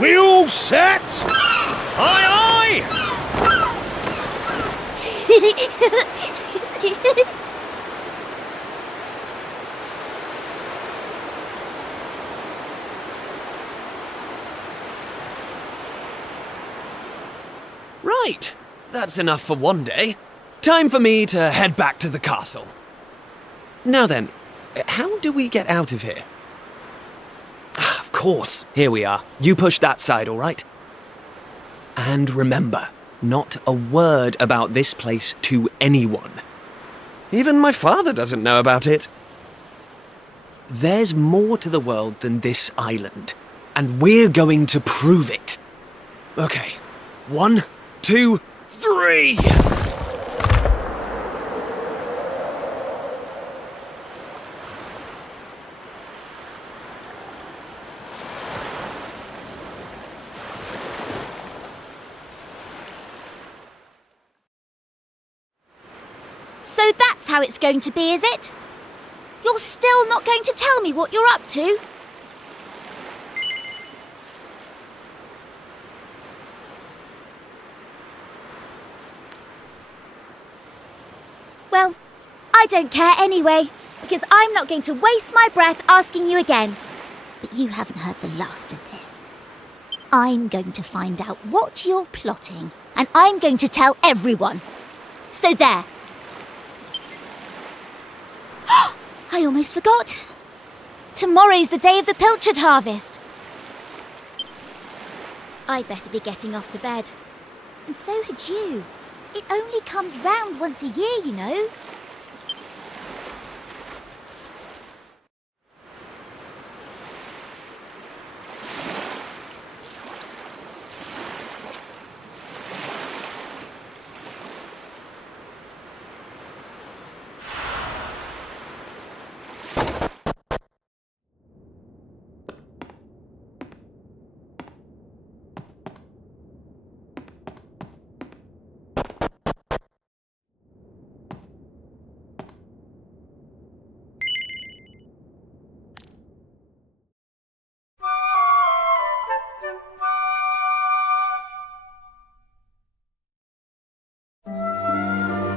We all set? Aye, aye! Right, that's enough for one day. Time for me to head back to the castle. Now then, how do we get out of here? Ah, of course, here we are. You push that side, all right? And remember, not a word about this place to anyone. Even my father doesn't know about it. There's more to the world than this island, and we're going to prove it. Okay, 1, 2, 3! So that's how it's going to be, is it? You're still not going to tell me what you're up to? Well, I don't care anyway, because I'm not going to waste my breath asking you again. But you haven't heard the last of this. I'm going to find out what you're plotting, and I'm going to tell everyone. So there. I almost forgot. Tomorrow's the day of the pilchard harvest. I'd better be getting off to bed. And so had you. It only comes round once a year, you know.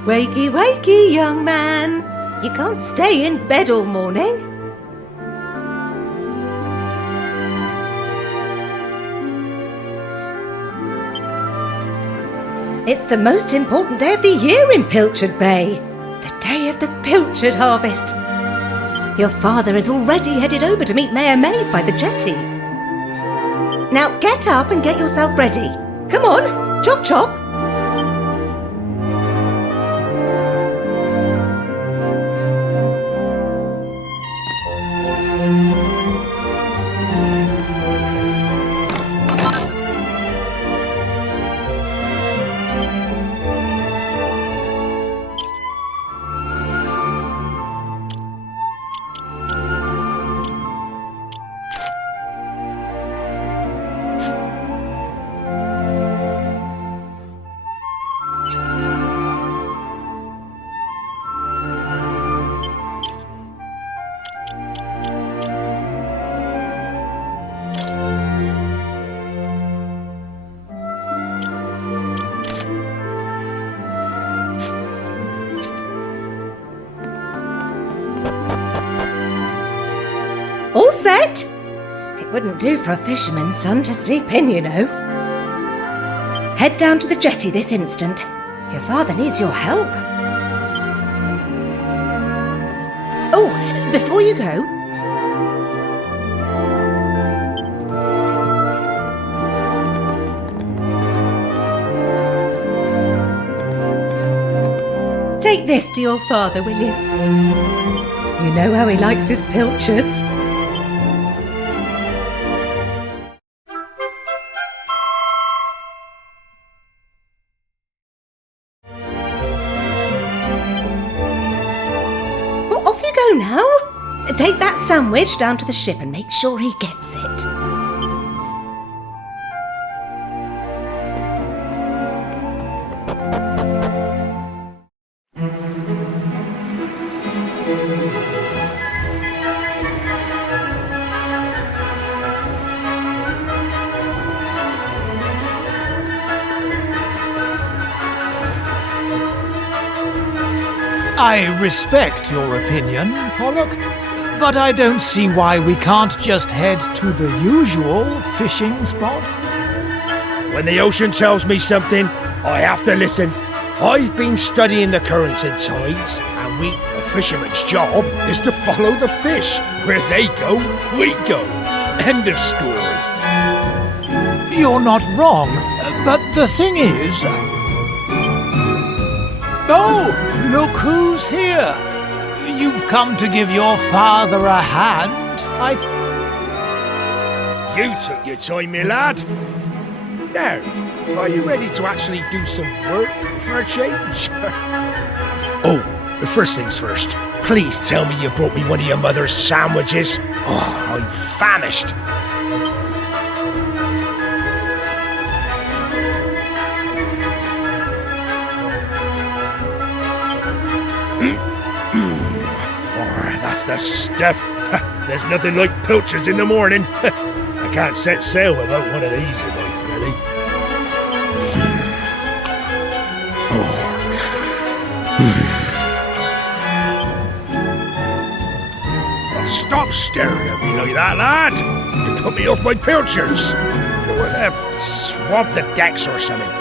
Wakey, wakey, young man. You can't stay in bed all morning. It's the most important day of the year in Pilchard Bay. The day of the pilchard harvest. Your father is already headed over to meet Mayor May by the jetty. Now get up and get yourself ready. Come on, chop chop. All set? It wouldn't do for a fisherman's son to sleep in, you know. Head down to the jetty this instant. Your father needs your help. Oh, before you go... Take this to your father, will you? You know how he likes his pilchards. Well, off you go now. Take that sandwich down to the ship and make sure he gets it. I respect your opinion, Pollock, but I don't see why we can't just head to the usual fishing spot. When the ocean tells me something, I have to listen. I've been studying the currents and tides, and a fisherman's job is to follow the fish. Where they go, we go. End of story. You're not wrong, but the thing is... Oh, look who's here. You've come to give your father a hand. You took your time, my lad. Now, are you ready to actually do some work for a change? Oh, first things first. Please tell me you brought me one of your mother's sandwiches. Oh, I'm famished. Oh, that's the stuff. There's nothing like pilchards in the morning. I can't set sail without one of these in my belly. Stop staring at me like that, lad! You put me off my pilchards! Go on there, swab the decks or something.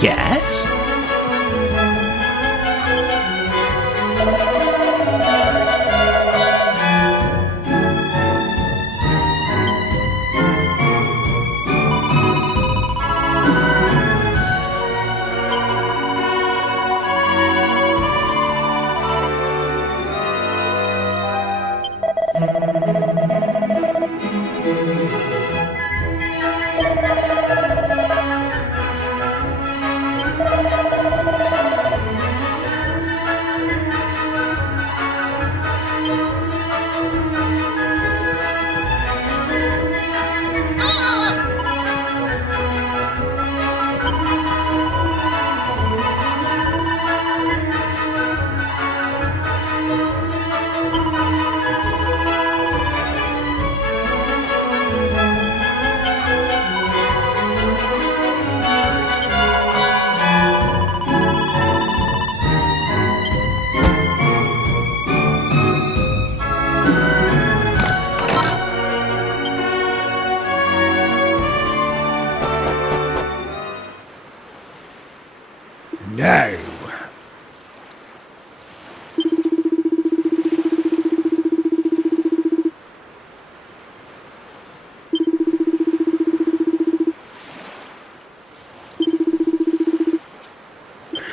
Yes? Now.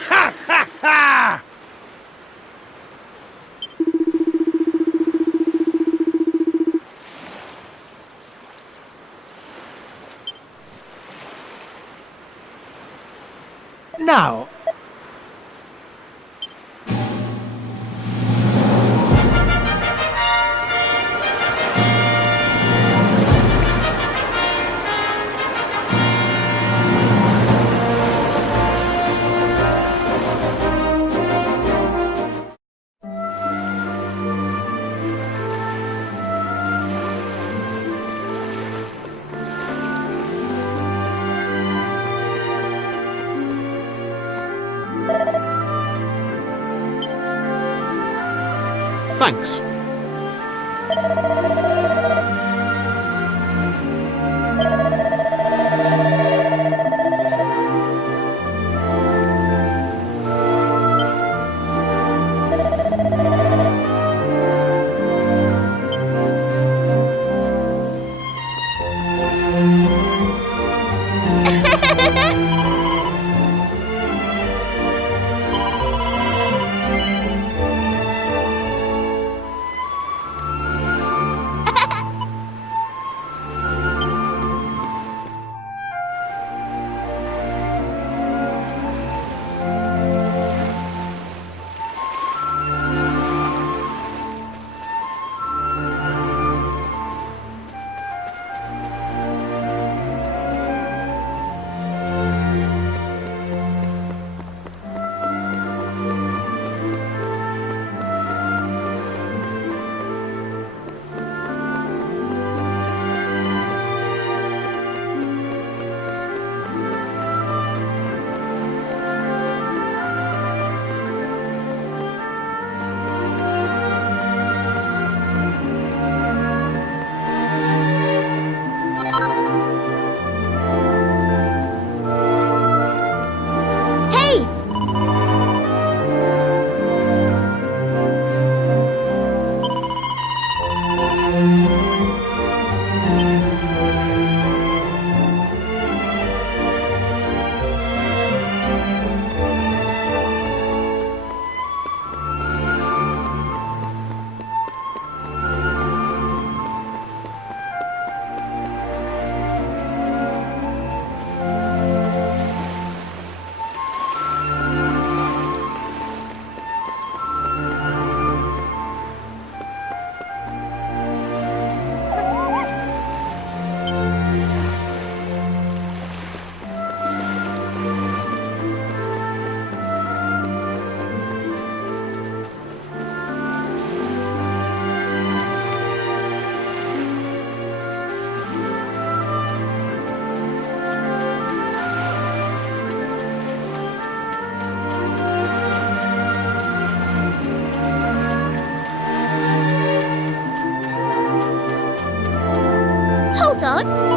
Ha ha ha! Now, Thanks. hold on.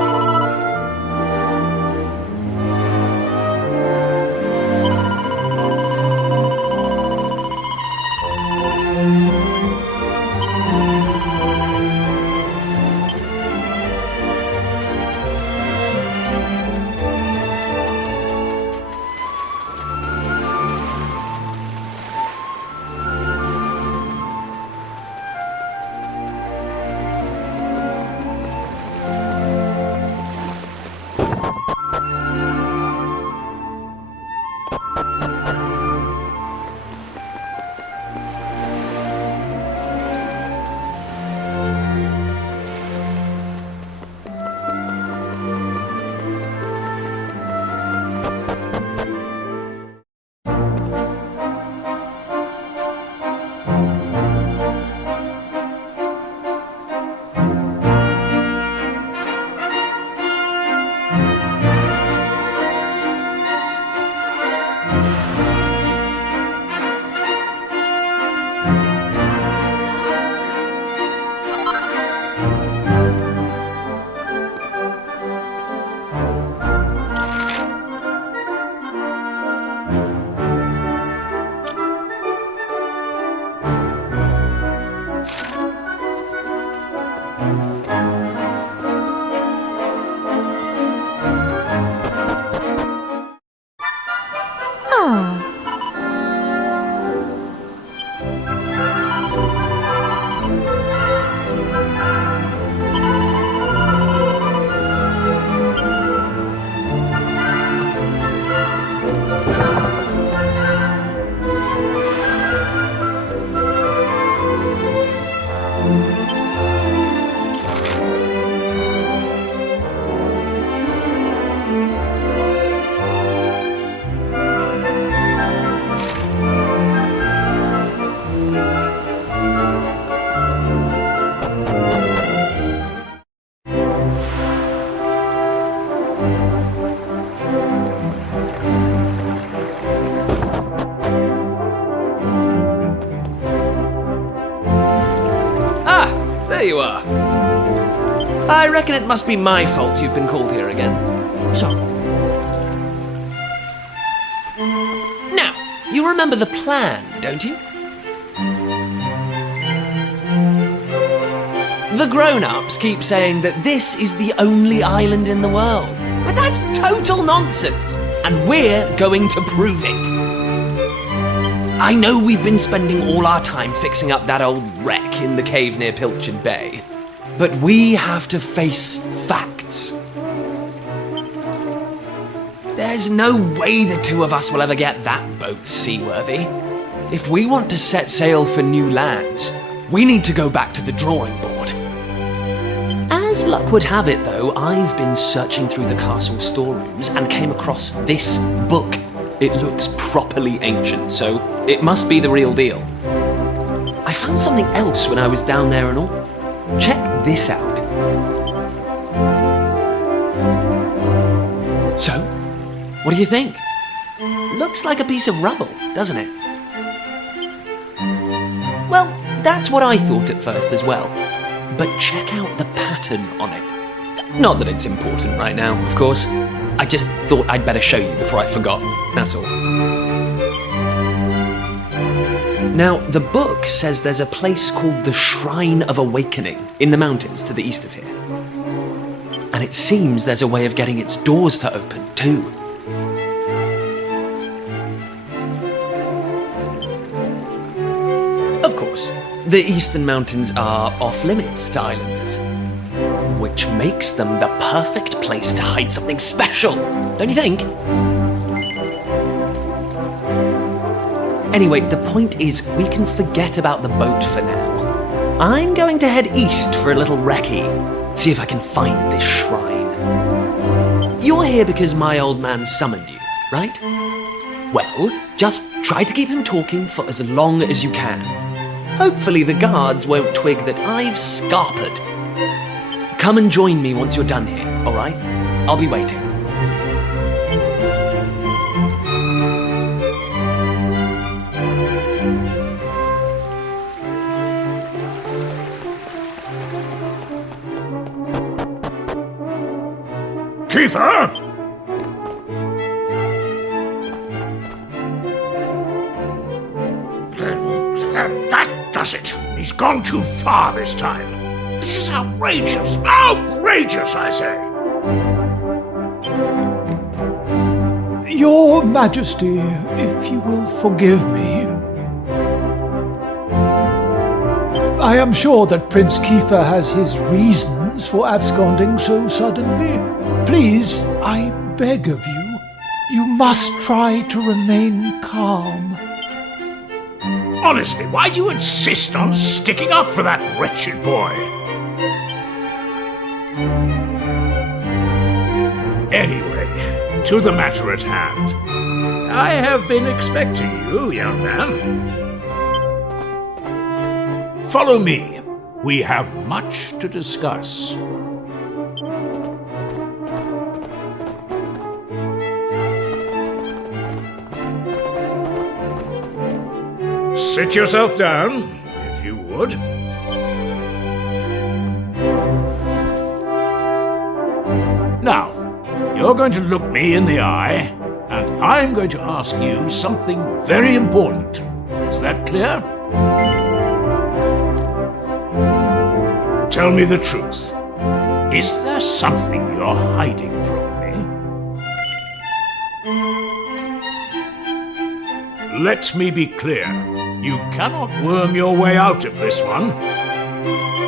There you are. I reckon it must be my fault you've been called here again. So. Now, you remember the plan, don't you? The grown-ups keep saying that this is the only island in the world. But that's total nonsense, and we're going to prove it. I know we've been spending all our time fixing up that old wreck in the cave near Pilchard Bay, but we have to face facts. There's no way the two of us will ever get that boat seaworthy. If we want to set sail for new lands, we need to go back to the drawing board. As luck would have it, though, I've been searching through the castle storerooms and came across this book. It looks properly ancient, so it must be the real deal. I found something else when I was down there and all. Check this out. So, what do you think? Looks like a piece of rubble, doesn't it? Well, that's what I thought at first as well. But check out the pattern on it. Not that it's important right now, of course. I just thought I'd better show you before I forgot, that's all. Now, the book says there's a place called the Shrine of Awakening in the mountains to the east of here. And it seems there's a way of getting its doors to open, too. Of course, the eastern mountains are off-limits to islanders, which makes them the perfect place to hide something special, don't you think? Anyway, the point is, we can forget about the boat for now. I'm going to head east for a little recce, see if I can find this shrine. You're here because my old man summoned you, right? Well, just try to keep him talking for as long as you can. Hopefully the guards won't twig that I've scarpered. Come and join me once you're done here, all right? I'll be waiting. Kiefer! That does it. He's gone too far this time. This is outrageous. Outrageous, I say. Your Majesty, if you will forgive me, I am sure that Prince Kiefer has his reasons for absconding so suddenly. Please, I beg of you, you must try to remain calm. Honestly, why do you insist on sticking up for that wretched boy? Anyway, to the matter at hand. I have been expecting you, young man. Follow me. We have much to discuss. Sit yourself down, if you would. Now, you're going to look me in the eye, and I'm going to ask you something very important. Is that clear? Tell me the truth. Is there something you're hiding from me? Let me be clear. You cannot worm your way out of this one.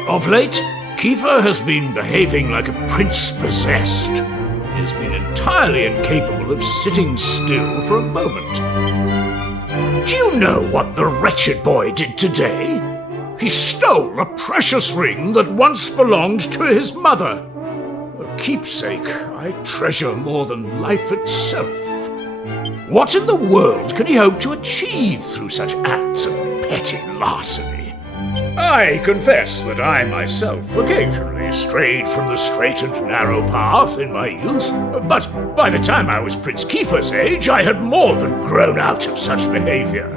Of late, Kiefer has been behaving like a prince possessed. He has been entirely incapable of sitting still for a moment. Do you know what the wretched boy did today? He stole a precious ring that once belonged to his mother. A keepsake I treasure more than life itself. What in the world can he hope to achieve through such acts of petty larceny? I confess that I myself occasionally strayed from the straight and narrow path in my youth, but by the time I was Prince Kiefer's age, I had more than grown out of such behavior.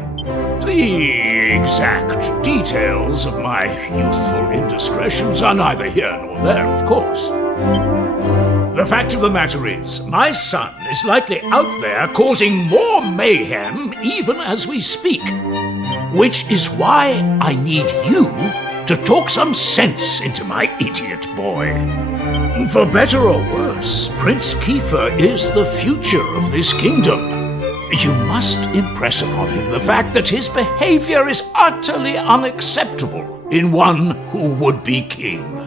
The exact details of my youthful indiscretions are neither here nor there, of course. The fact of the matter is, my son is likely out there causing more mayhem even as we speak. Which is why I need you to talk some sense into my idiot boy. For better or worse, Prince Kiefer is the future of this kingdom. You must impress upon him the fact that his behavior is utterly unacceptable in one who would be king.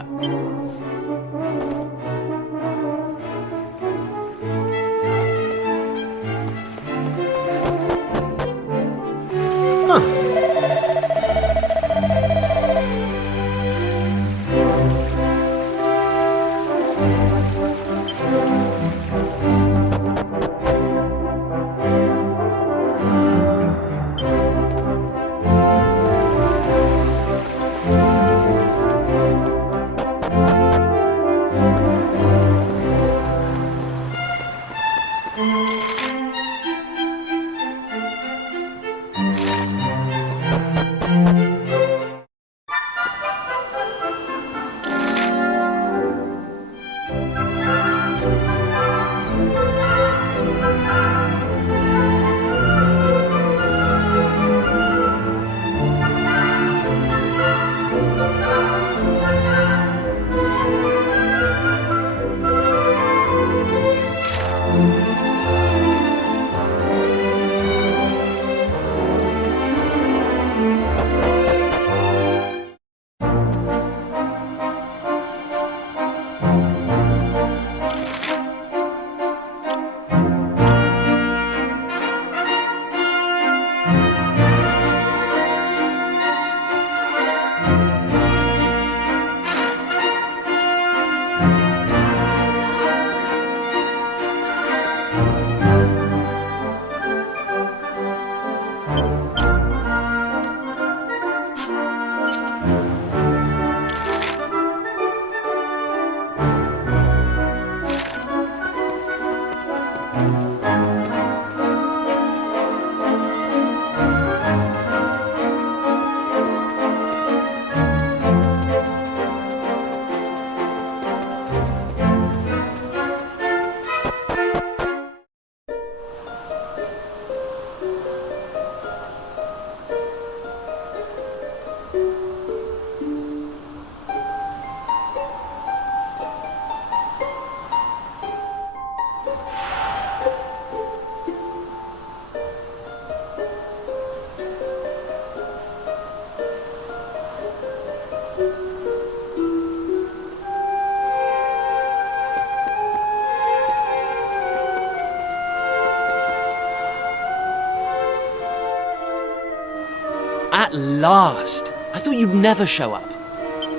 At last! I thought you'd never show up.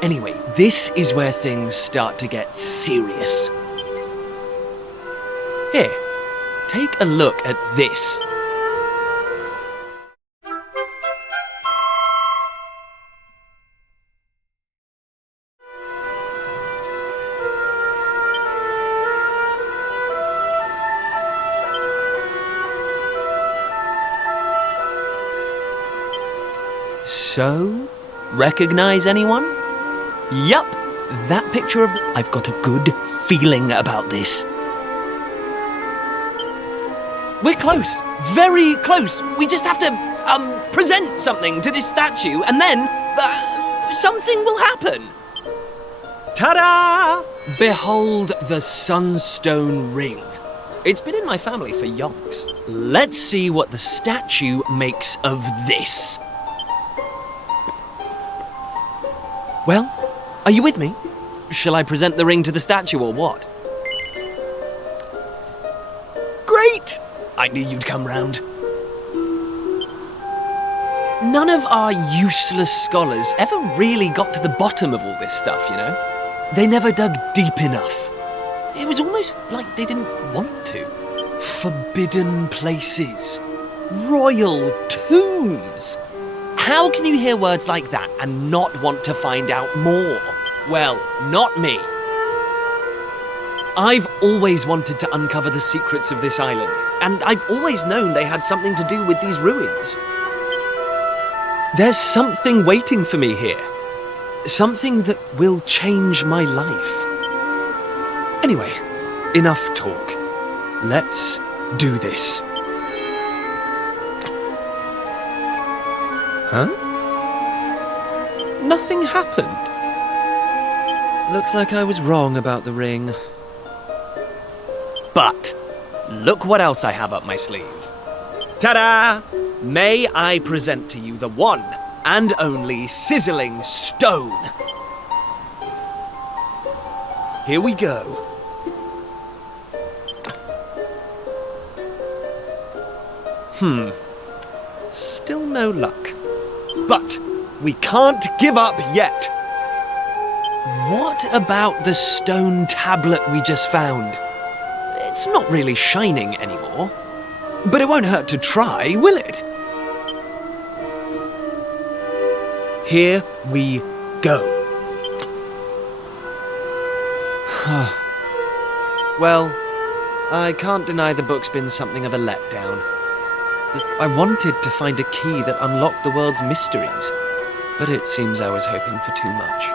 Anyway, this is where things start to get serious. Here, take a look at this. So, recognize anyone? Yup, that picture of I've got a good feeling about this. We're close, very close. We just have to, present something to this statue and then, something will happen. Ta-da! Behold the Sunstone Ring. It's been in my family for yonks. Let's see what the statue makes of this. Well, are you with me? Shall I present the ring to the statue or what? Great! I knew you'd come round. None of our useless scholars ever really got to the bottom of all this stuff, you know? They never dug deep enough. It was almost like they didn't want to. Forbidden places. Royal tombs. How can you hear words like that and not want to find out more? Well, not me. I've always wanted to uncover the secrets of this island, and I've always known they had something to do with these ruins. There's something waiting for me here. Something that will change my life. Anyway, enough talk. Let's do this. Huh? Nothing happened. Looks like I was wrong about the ring. But look what else I have up my sleeve. Ta-da! May I present to you the one and only sizzling stone. Here we go. Still no luck. But we can't give up yet. What about the stone tablet we just found? It's not really shining anymore. But it won't hurt to try, will it? Here we go. Well, I can't deny the book's been something of a letdown. I wanted to find a key that unlocked the world's mysteries, but it seems I was hoping for too much.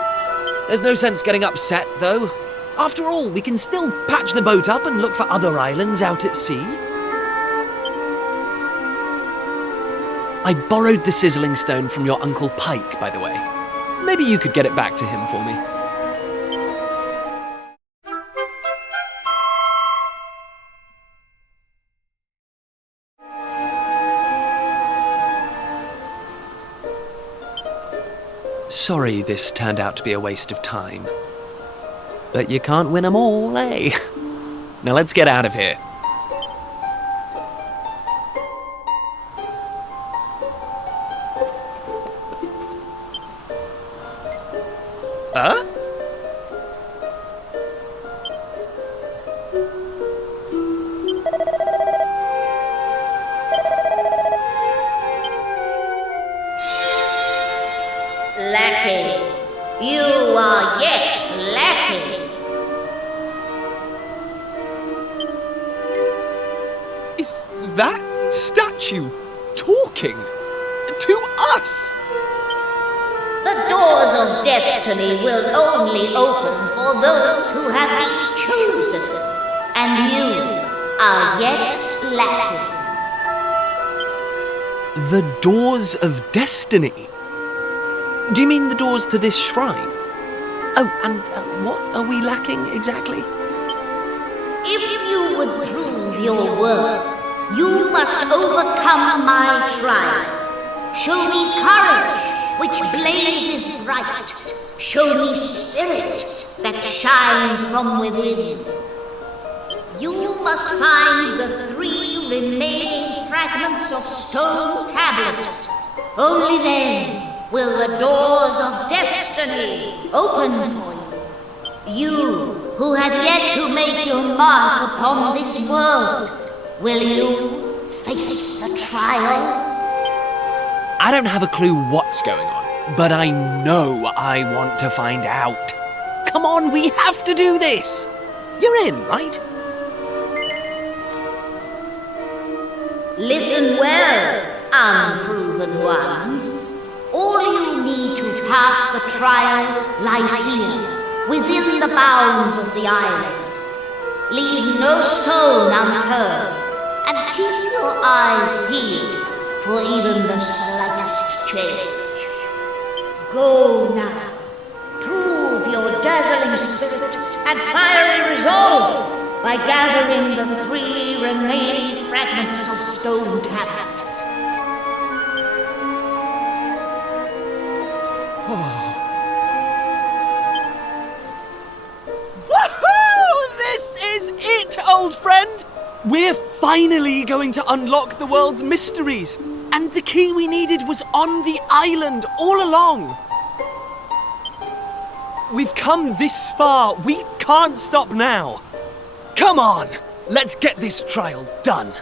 There's no sense getting upset, though. After all, we can still patch the boat up and look for other islands out at sea. I borrowed the sizzling stone from your Uncle Pike, by the way. Maybe you could get it back to him for me. Sorry this turned out to be a waste of time. But you can't win 'em all, eh? Now let's get out of here. Huh? Lacking. You are yet lacking. Is that statue talking to us? The doors of destiny will only open for those who have been chosen, and you are yet lacking. The doors of destiny? Do you mean the doors to this shrine? Oh, and what are we lacking exactly? If you would prove your worth, you must overcome my trial. Show me courage, which blazes bright. Show me spirit that shines from within. You must find the 3 remaining fragments of stone tablet. Only then will the doors of destiny open for you. You who have yet to make your mark upon this world, will you face the trial? I don't have a clue what's going on, but I know I want to find out. Come on, we have to do this. You're in, right? Listen well, unproven ones. All you need to pass the trial lies here, within the bounds of the island. Leave no stone unturned, and keep your eyes peeled for even the slightest change. Go now. Prove your dazzling spirit and fiery resolve by gathering the 3 remaining fragments of stone tablet. Woohoo! This is it, old friend! We're finally going to unlock the world's mysteries, and the key we needed was on the island all along. We've come this far, we can't stop now. Come on, let's get this trial done.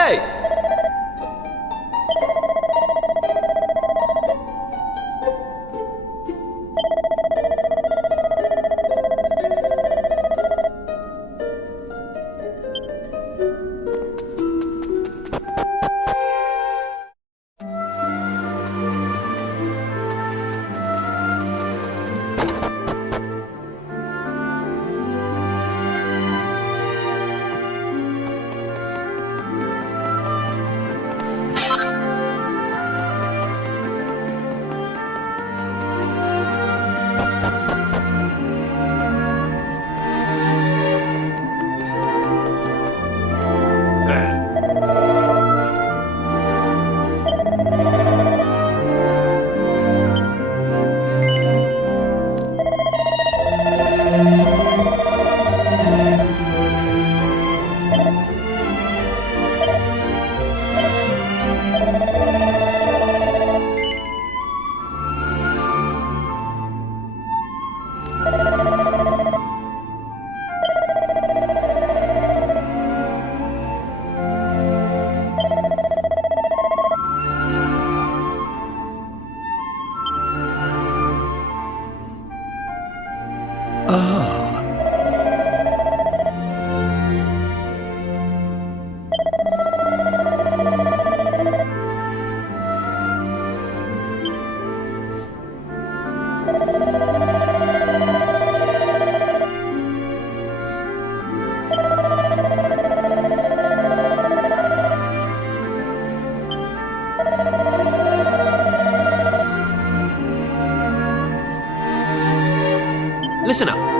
Hey! Listen up.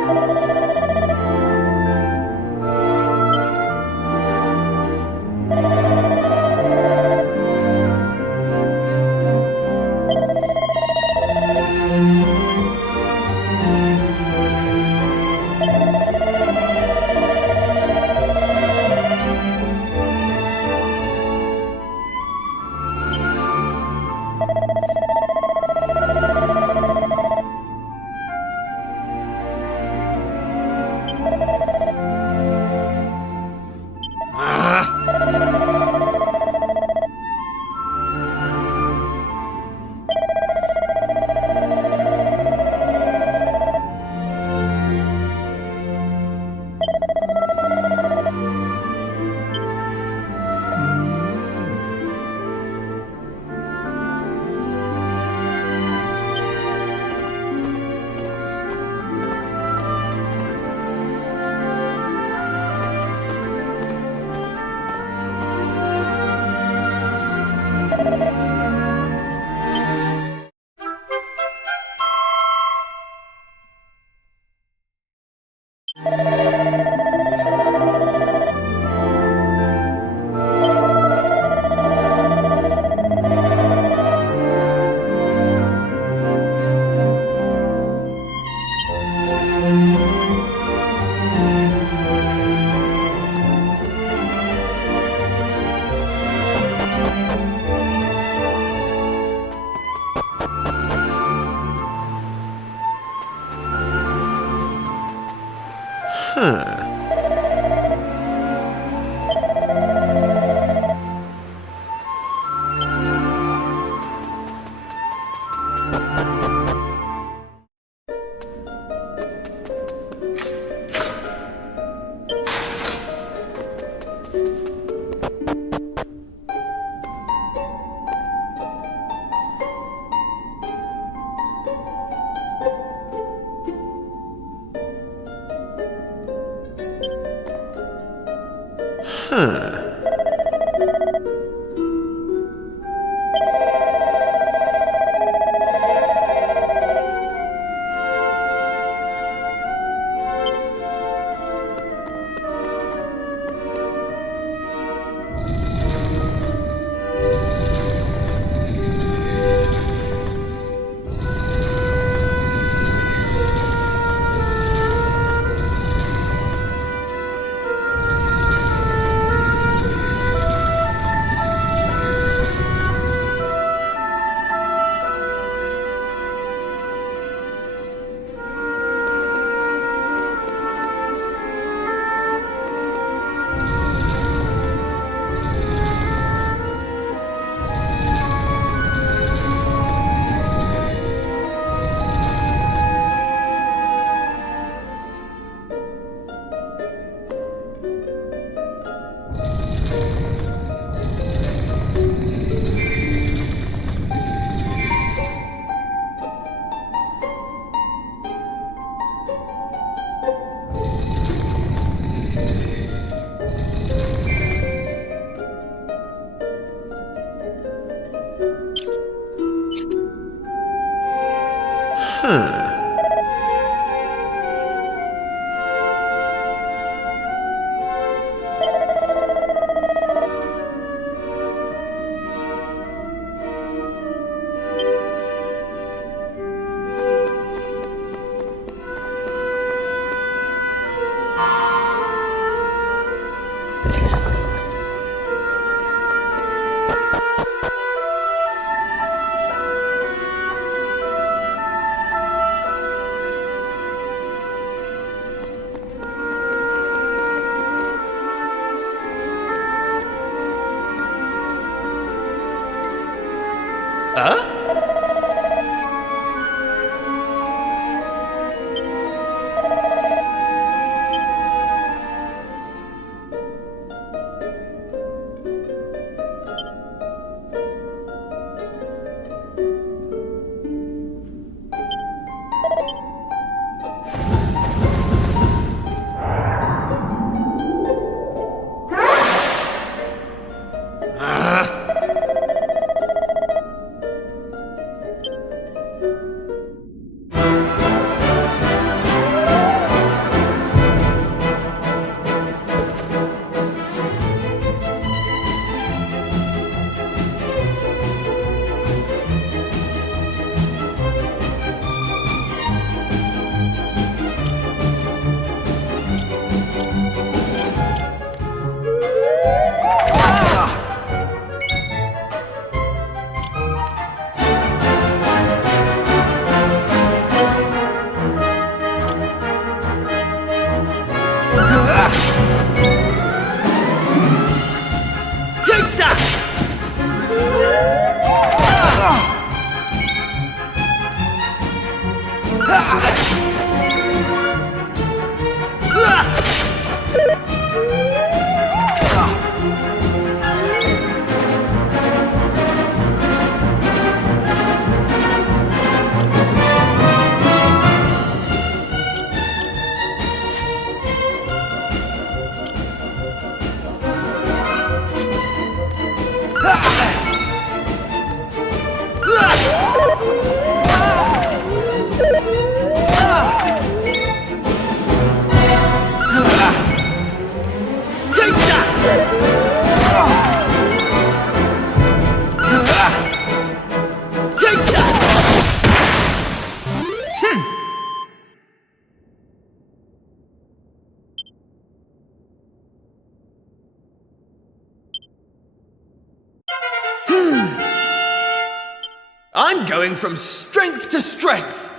I'm going from strength to strength!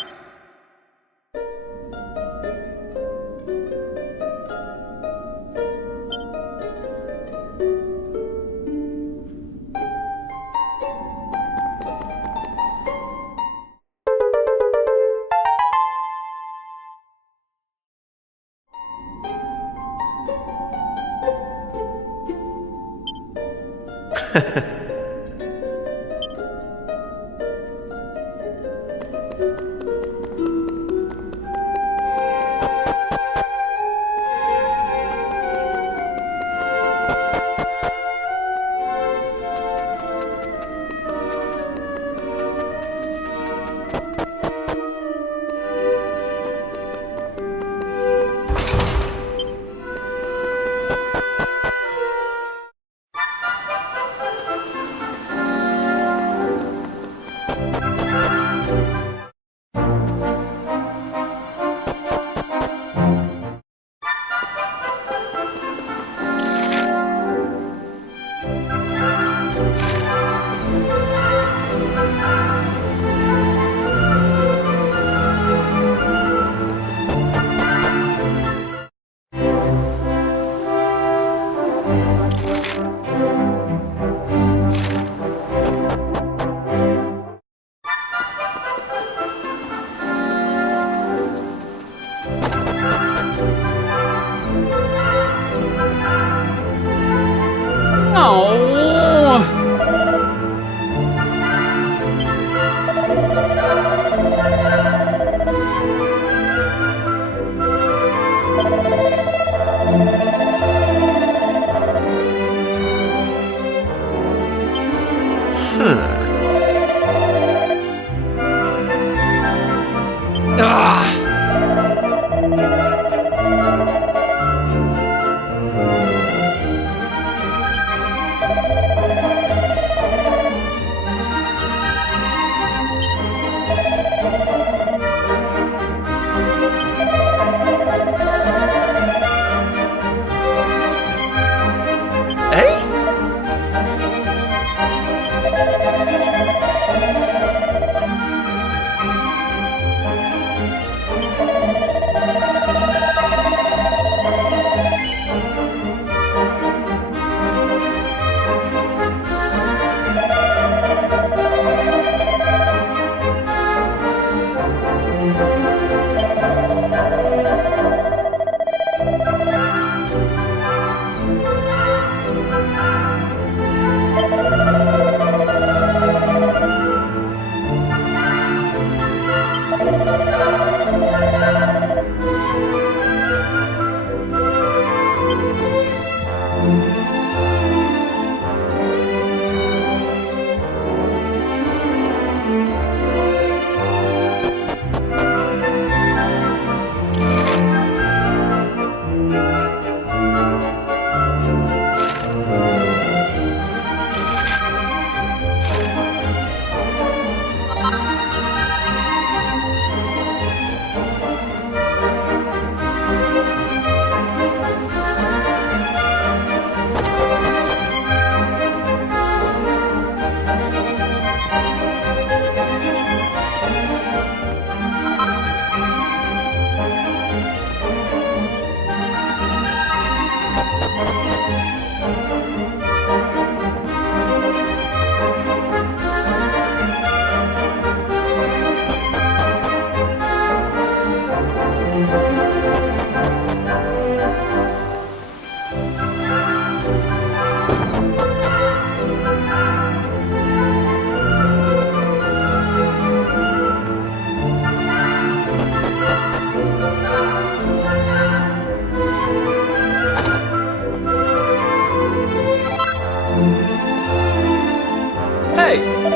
Okay.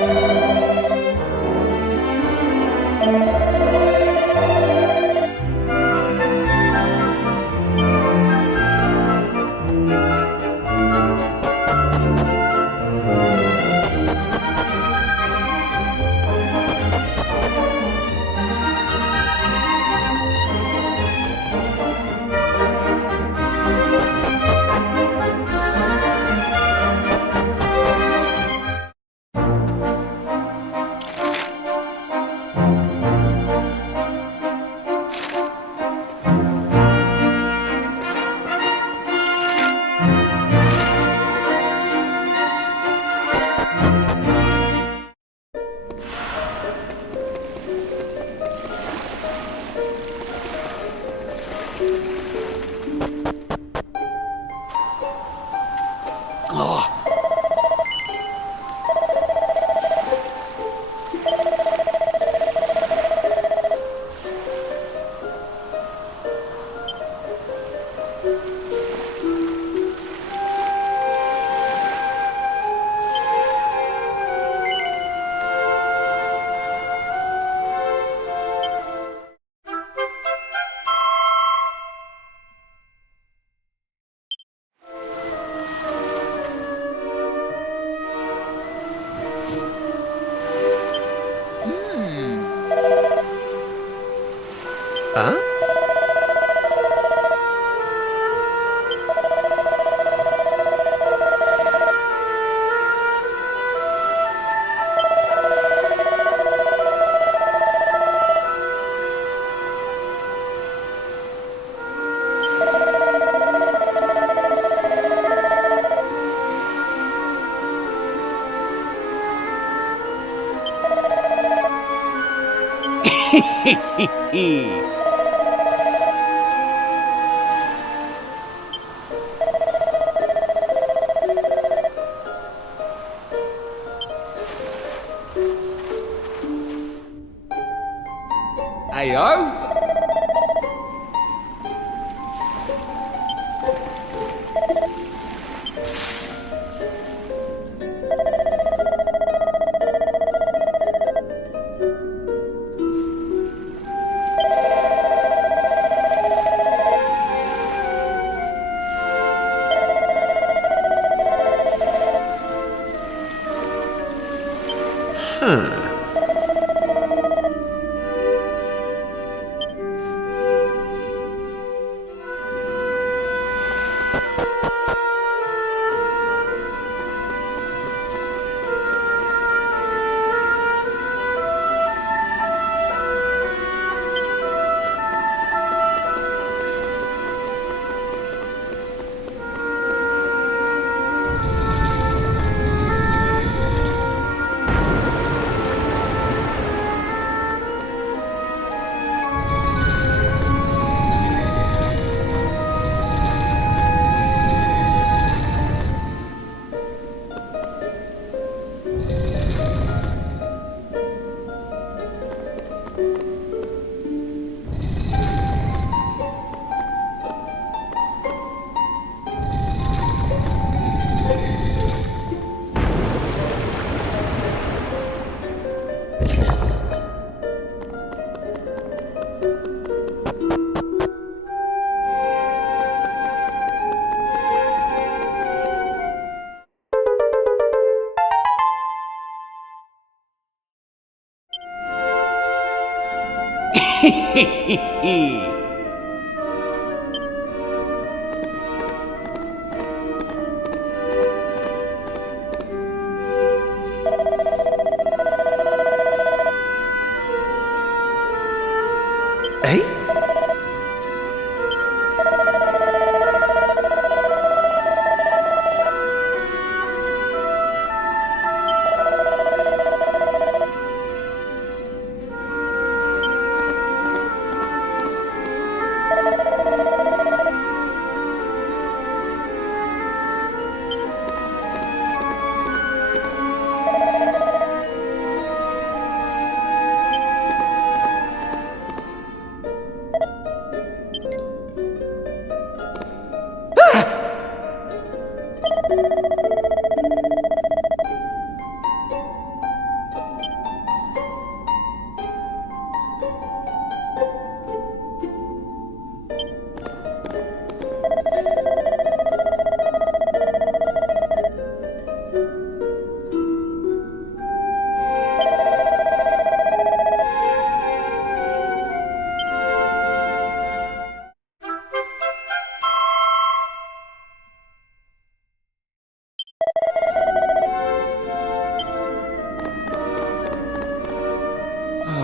Huh? Ayo? Eh?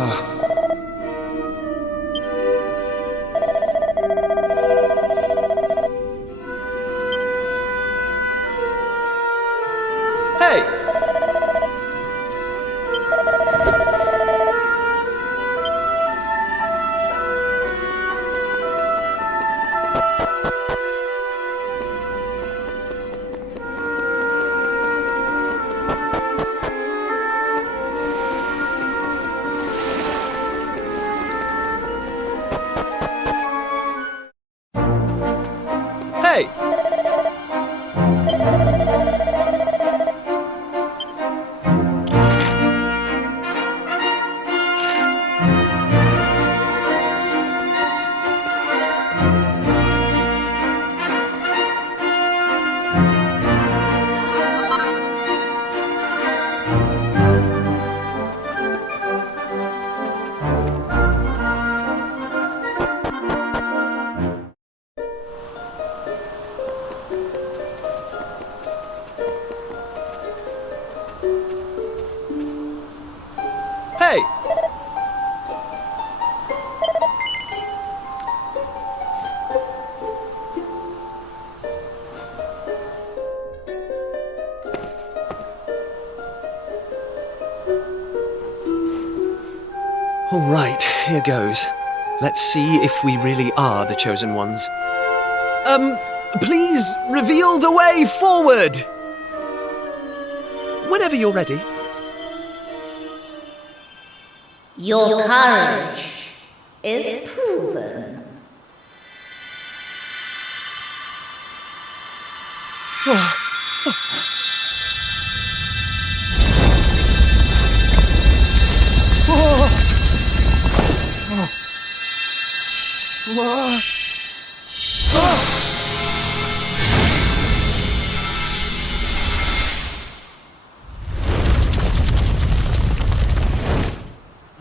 Hey! Hey! Hey! All right, here goes. Let's see if we really are the chosen ones. Please reveal the way forward! Whenever you're ready. Your courage is proven.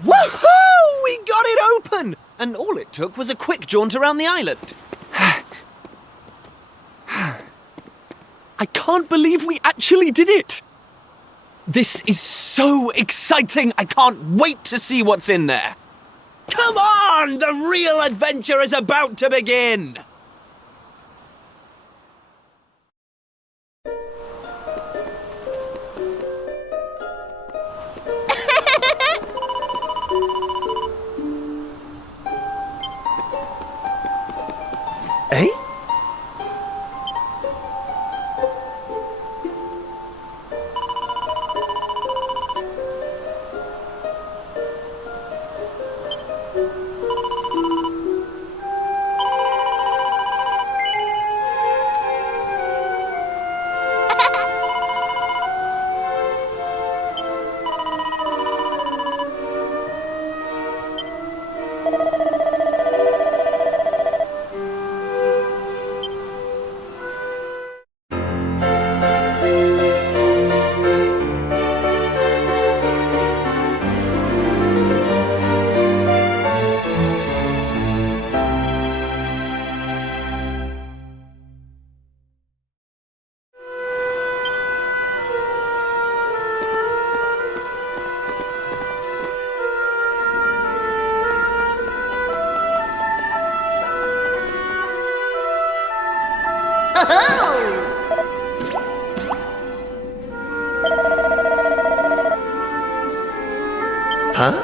Woohoo! We got it open! And all it took was a quick jaunt around the island. I can't believe we actually did it! This is so exciting! I can't wait to see what's in there! Come on! The real adventure is about to begin! Eh? Huh?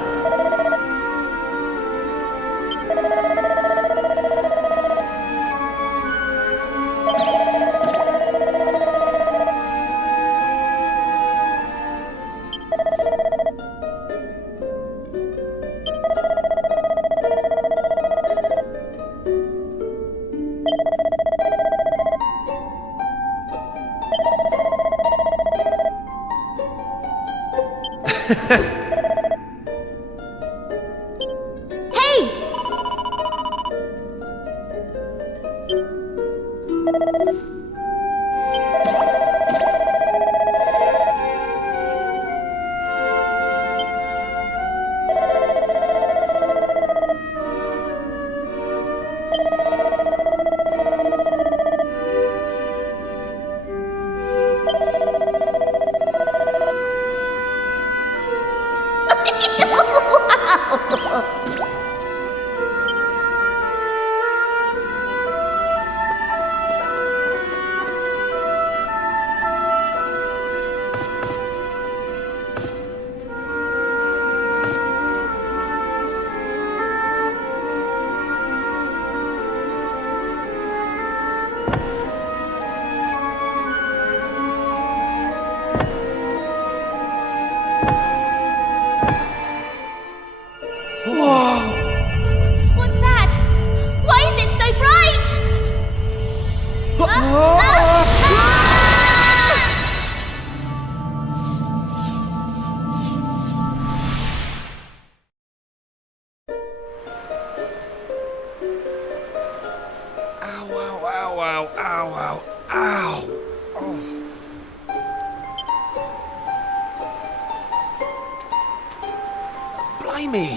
Blimey!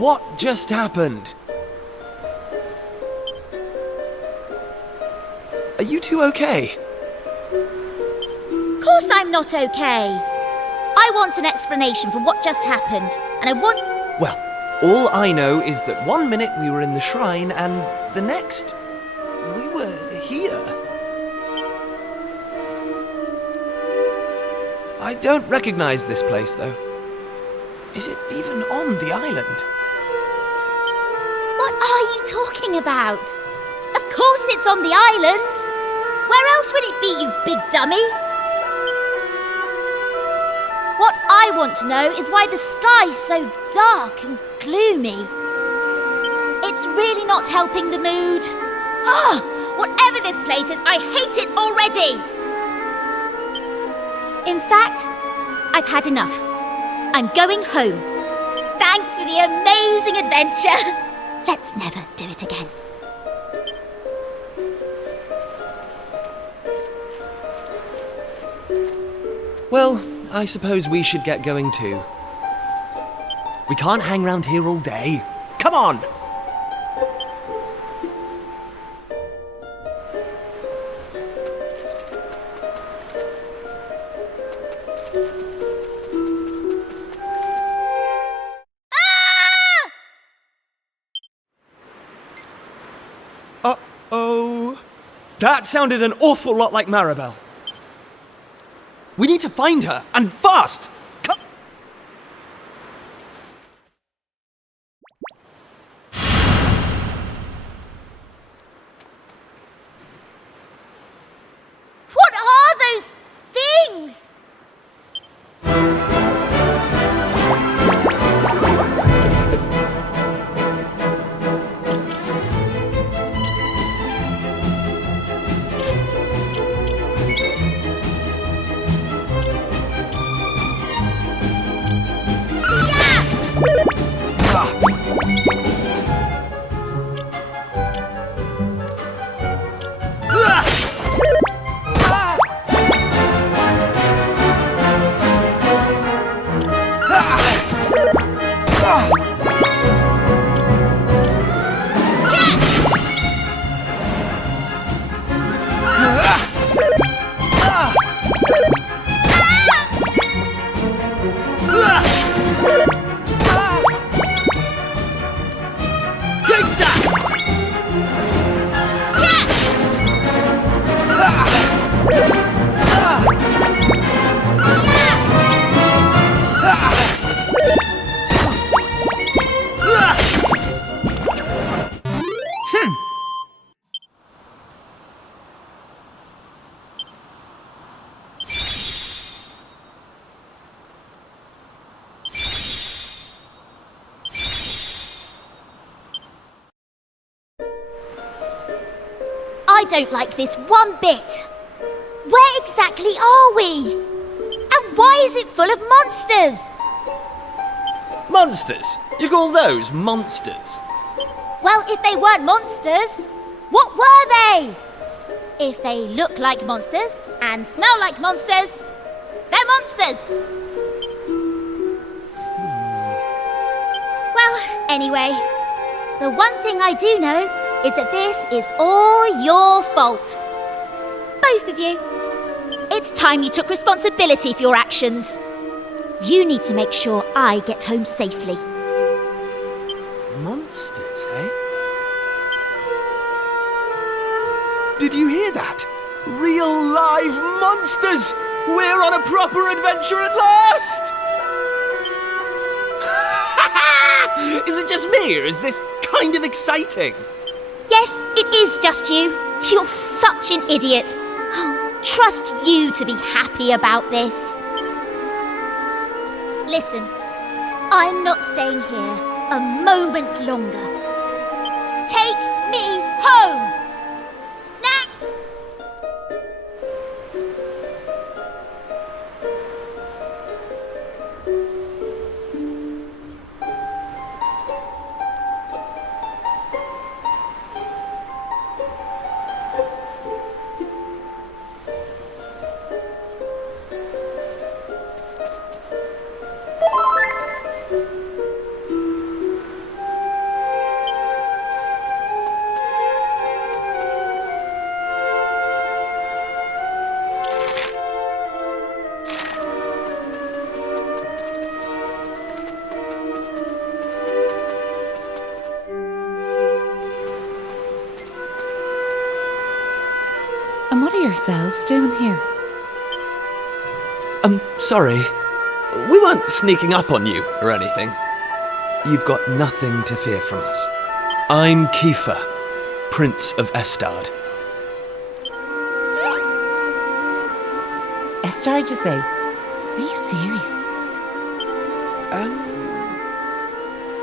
What just happened? Are you two okay? Of course I'm not okay. I want an explanation for what just happened, and I want... Well, all I know is that 1 minute we were in the shrine and the next we were here. I don't recognize this place, though. Is it even on the island? What are you talking about? Of course it's on the island. Where else would it be, you big dummy? What I want to know is why the sky's so dark and gloomy. It's really not helping the mood. Ah, whatever this place is, I hate it already. In fact, I've had enough. I'm going home. Thanks for the amazing adventure. Let's never do it again. Well, I suppose we should get going too. We can't hang around here all day. Come on! Uh-oh. That sounded an awful lot like Maribel. We need to find her, and fast! Come! What are those things? I don't like this one bit. Where exactly are we? And why is it full of monsters? Monsters? You call those monsters? Well, if they weren't monsters, what were they? If they look like monsters and smell like monsters, they're monsters. Well, anyway, the one thing I do know is that this is all your fault. Both of you. It's time you took responsibility for your actions. You need to make sure I get home safely. Monsters, eh? Did you hear that? Real live monsters! We're on a proper adventure at last! Is it just me, or is this kind of exciting? Yes, it is just you. You're such an idiot. I'll trust you to be happy about this. Listen, I'm not staying here a moment longer. Take me home! Now! yourselves doing here? Sorry. We weren't sneaking up on you or anything. You've got nothing to fear from us. I'm Kiefer, Prince of Estard. Estard, you say? Are you serious?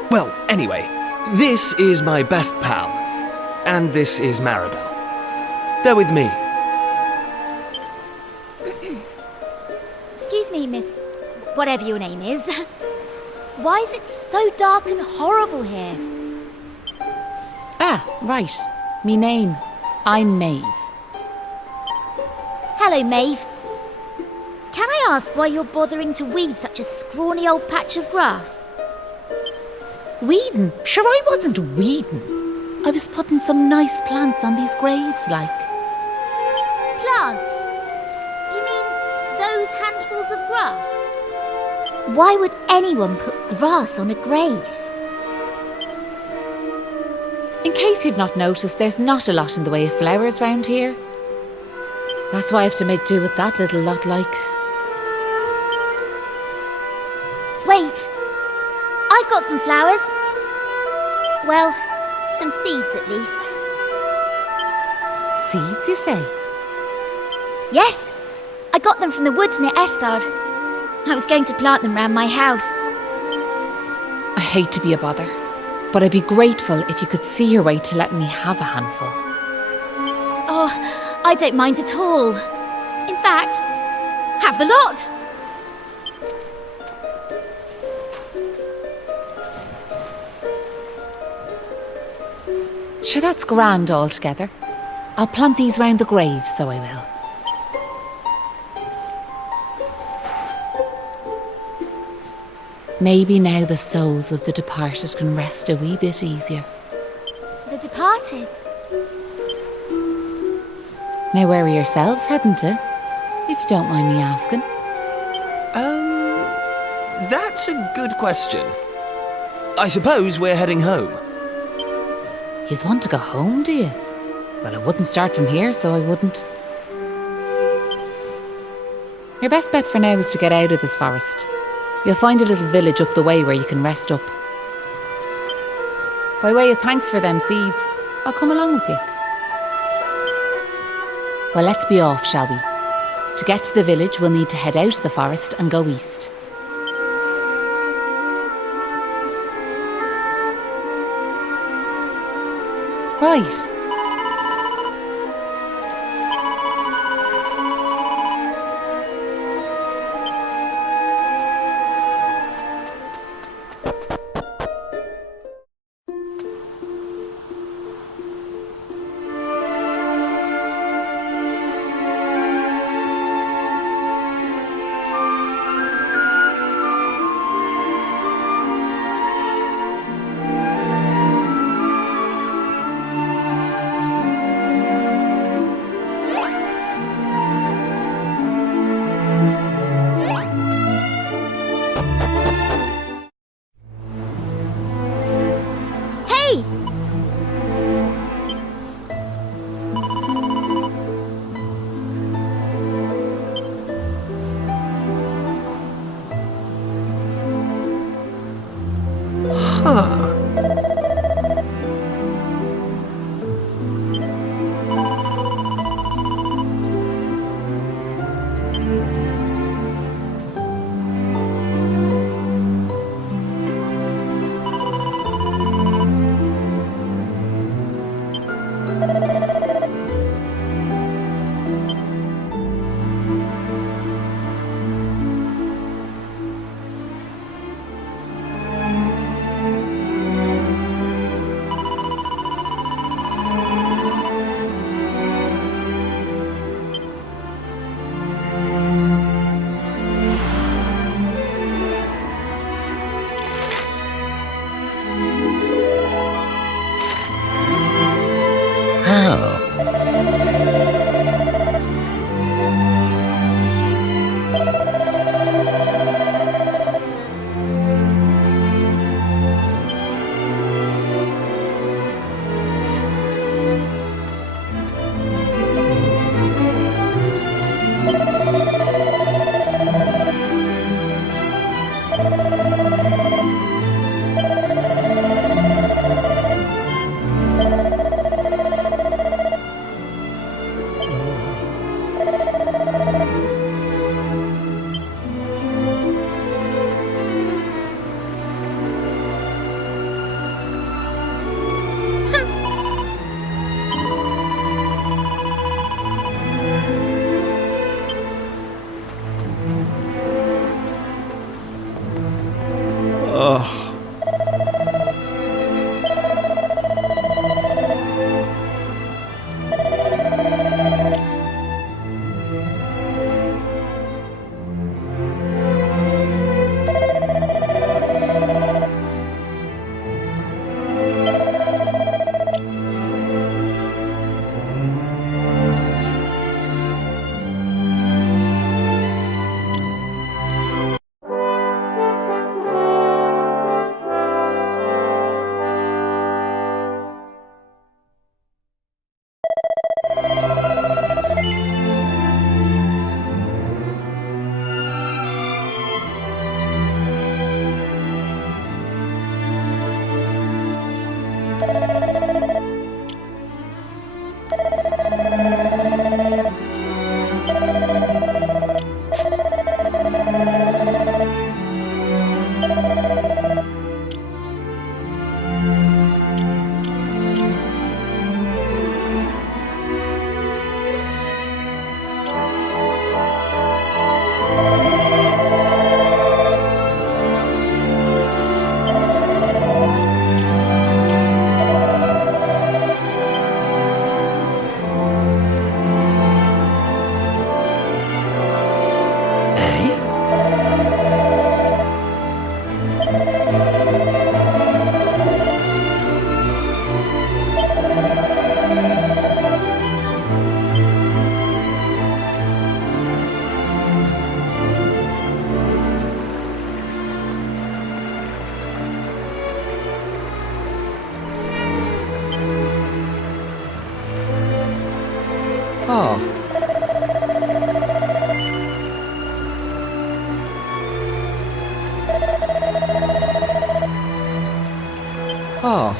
Well, anyway, this is my best pal. And this is Maribel. They're with me. Excuse me, miss... whatever your name is. Why is it so dark and horrible here? Ah, right. Me name. I'm Maeve. Hello, Maeve. Can I ask why you're bothering to weed such a scrawny old patch of grass? Weeding? Sure, I wasn't weeding. I was putting some nice plants on these graves, like. Plants? You mean those handfuls of grass? Why would anyone put grass on a grave? In case you've not noticed, there's not a lot in the way of flowers round here. That's why I have to make do with that little lot, like. Wait! I've got some flowers. Well, some seeds at least. Seeds, you say? Yes! I got them from the woods near Estard. I was going to plant them round my house. I hate to be a bother, but I'd be grateful if you could see your way to letting me have a handful. Oh, I don't mind at all. In fact, have the lot! Sure, that's grand altogether. I'll plant these round the grave, so I will. Maybe now the souls of the departed can rest a wee bit easier. The departed? Now where are yourselves heading to? If you don't mind me asking. That's a good question. I suppose we're heading home. Yous want to go home, do you? Well, I wouldn't start from here, so I wouldn't. Your best bet for now is to get out of this forest. You'll find a little village up the way where you can rest up. By way of thanks for them seeds, I'll come along with you. Well, let's be off, shall we? To get to the village, we'll need to head out of the forest and go east. Right. Oh. Ah. Ah.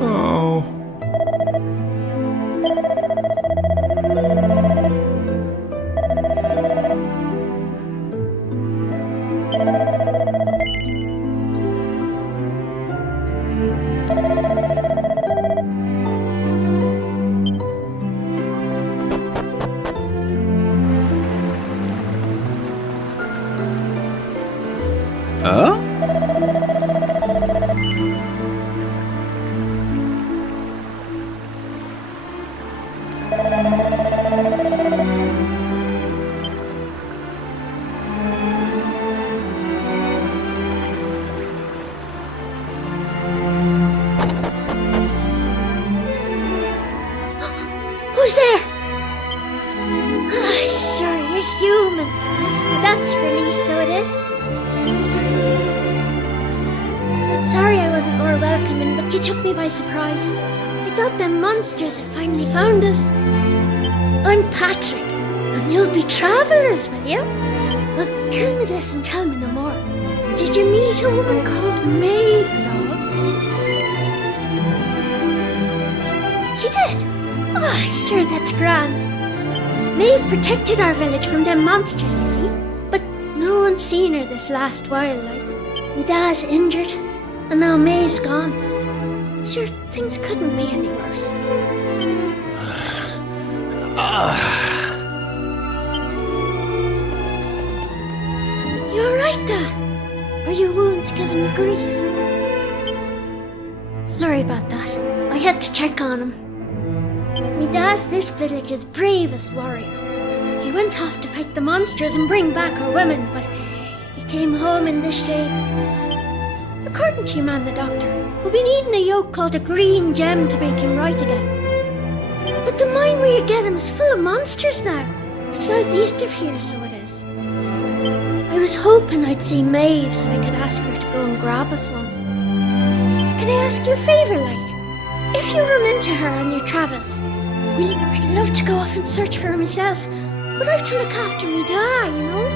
Oh. Huh? Who's there? Sure, you're humans. That's a relief, so it is. Sorry I wasn't more welcoming, but you took me by surprise. I thought them monsters had finally found us. I'm Patrick, and you'll be travellers, will you? Well, tell me this and tell me no more. Did you meet a woman called Maeve at all? You did? Oh, sure, that's grand. Maeve protected our village from them monsters, you see. But no one's seen her this last while, like. My dad's injured, and now Maeve's gone. Sure, things couldn't be any worse. You alright, Dad? Are your wounds giving you grief? Sorry about that. I had to check on him. Me dad's this village's bravest warrior. He went off to fight the monsters and bring back our women, but he came home in this shape. According to your man, the doctor, we've been eating a yolk called a green gem to make him right again. But the mine where you get him is full of monsters now. It's southeast of here, so it is. I was hoping I'd see Maeve so I could ask her to go and grab us one. Can I ask you a favour, like? If you run into her on your travels, well, I'd love to go off and search for her myself, but I have to look after me dad, you know?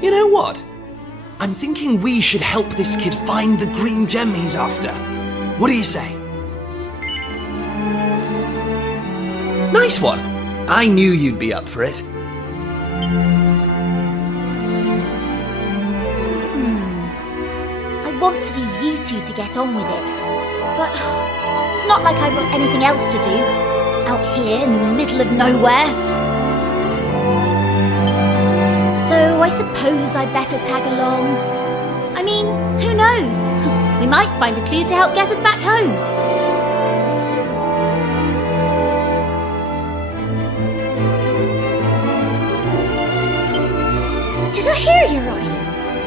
You know what? I'm thinking we should help this kid find the green gem he's after. What do you say? Nice one! I knew you'd be up for it. want to leave you two to get on with it. But it's not like I've got anything else to do, out here in the middle of nowhere. So I suppose I better tag along. I mean, who knows? We might find a clue to help get us back home. Did I hear you right?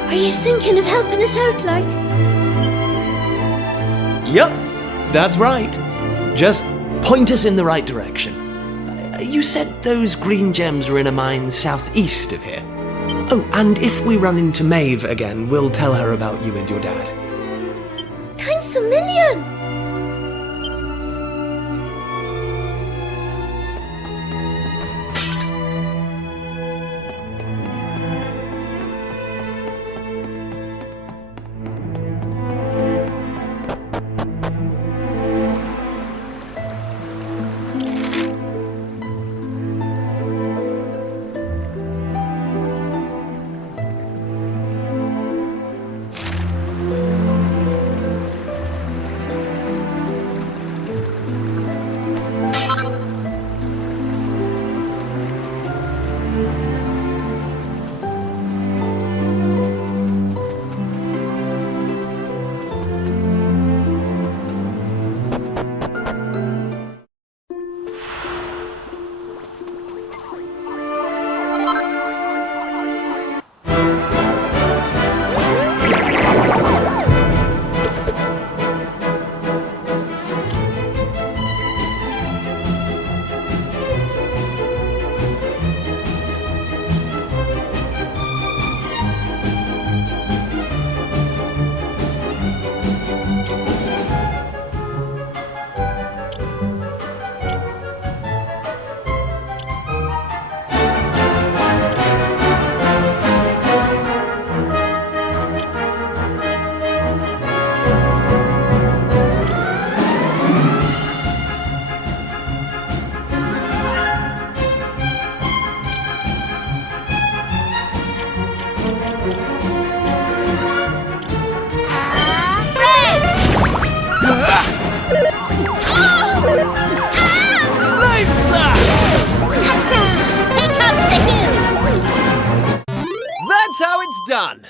Are you thinking of helping us out, like? Yup, that's right. Just point us in the right direction. You said those green gems were in a mine southeast of here. Oh, and if we run into Maeve again, we'll tell her about you and your dad. Thanks a million! That's how it's done.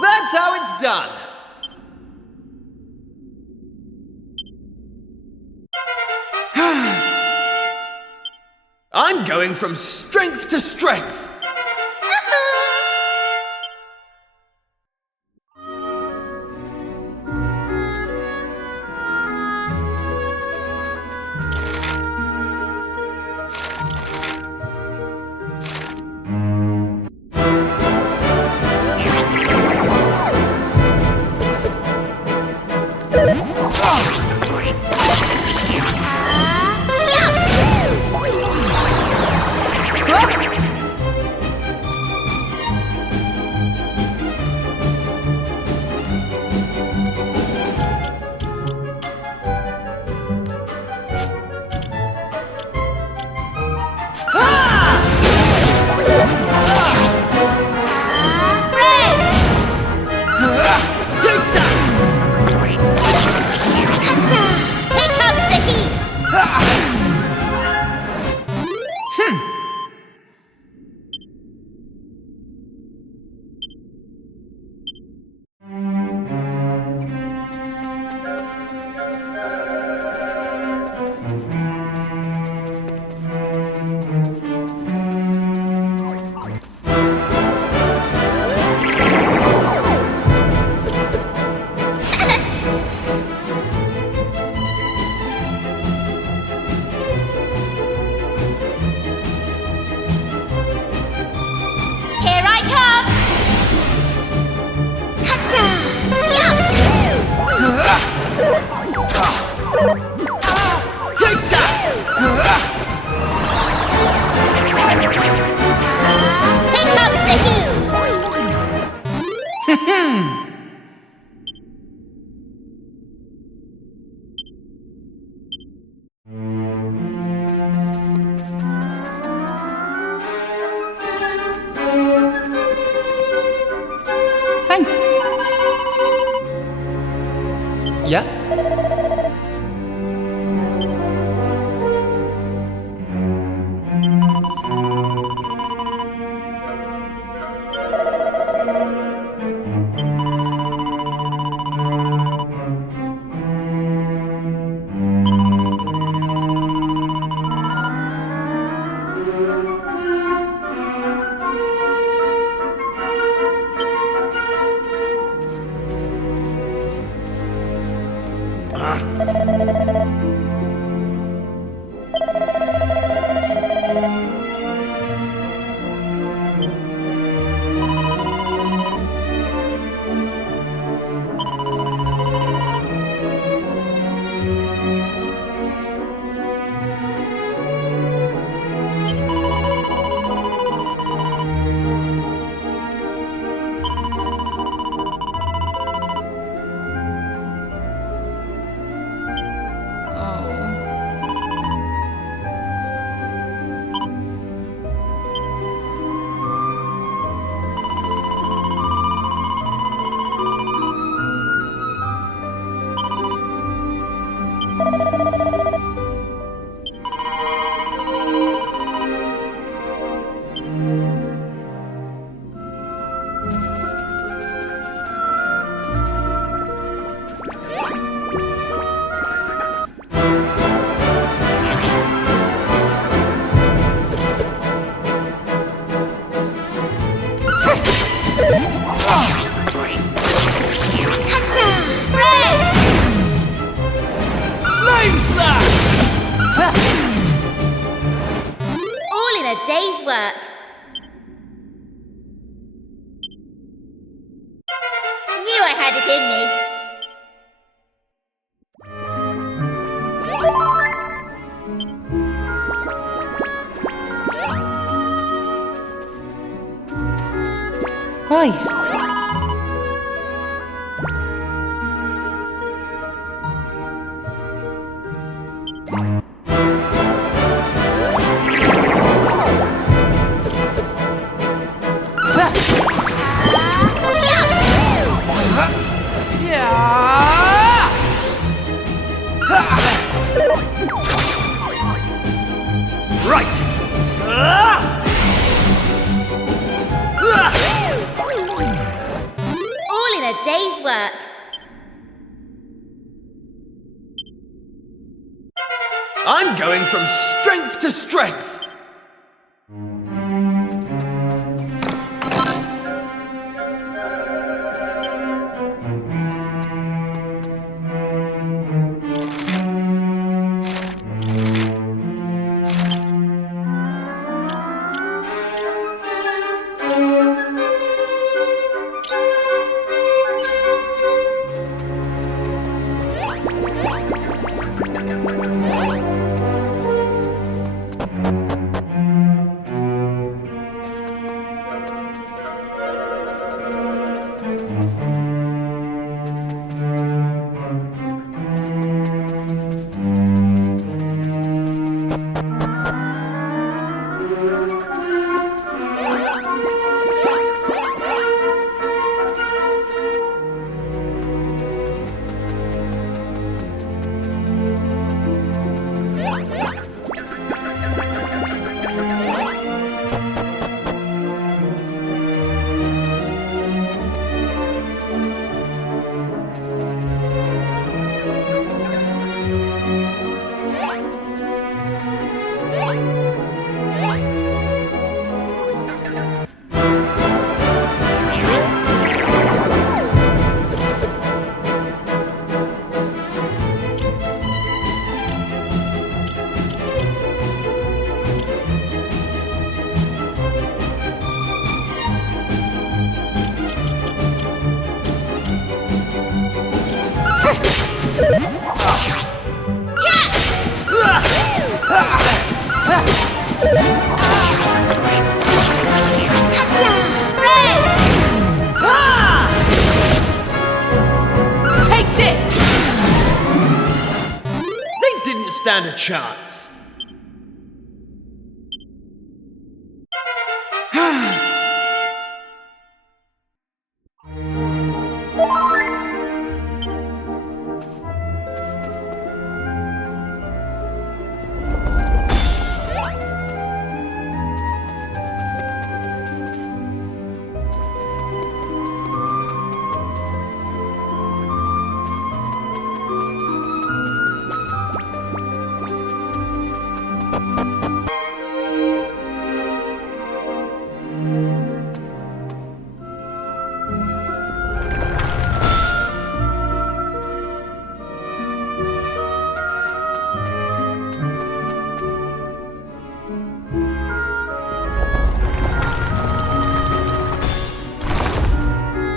That's how it's done. I'm going from strength to strength. Take that! Here comes the heat! Thanks. Yeah? All in a day's work. Knew I had it in me. Right. All in a day's work. I'm going from strength to strength. to stand a chance.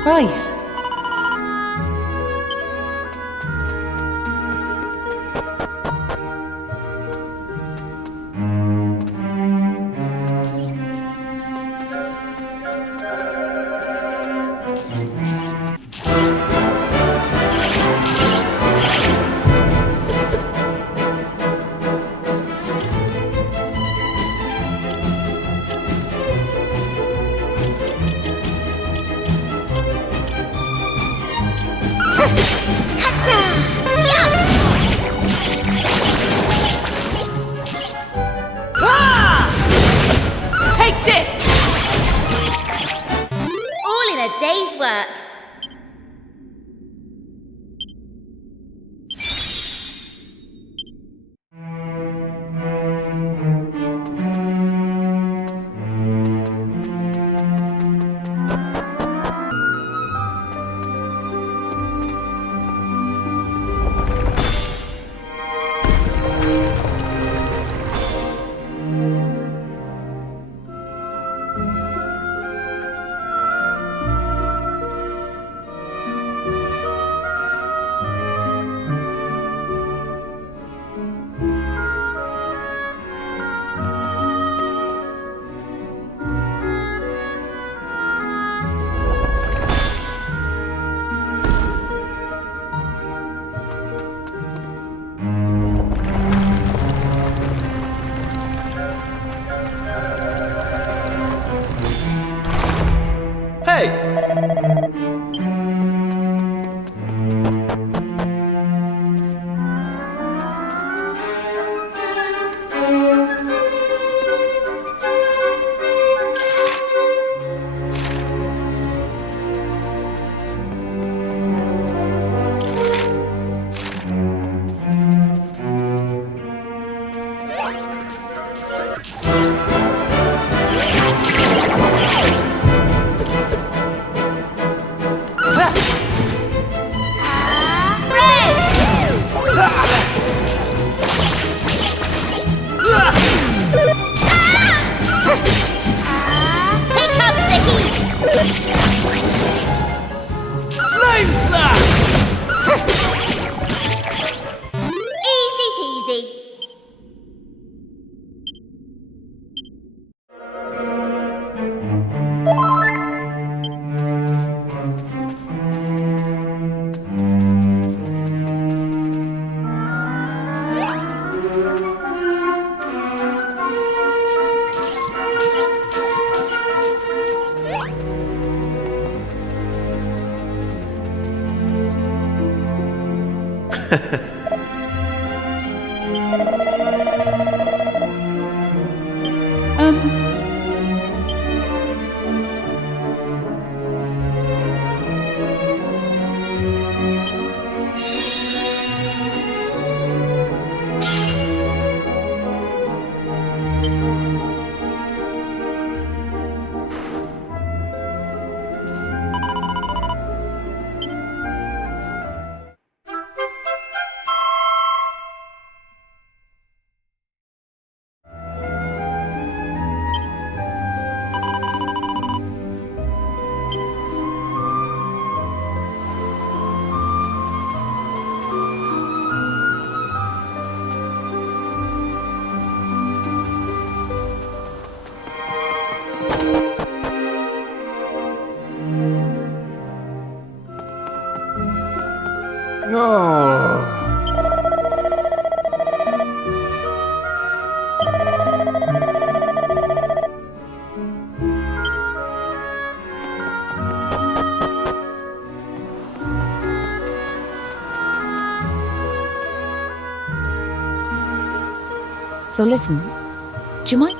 Right. Take this! All in a day's work. So listen, do you mind?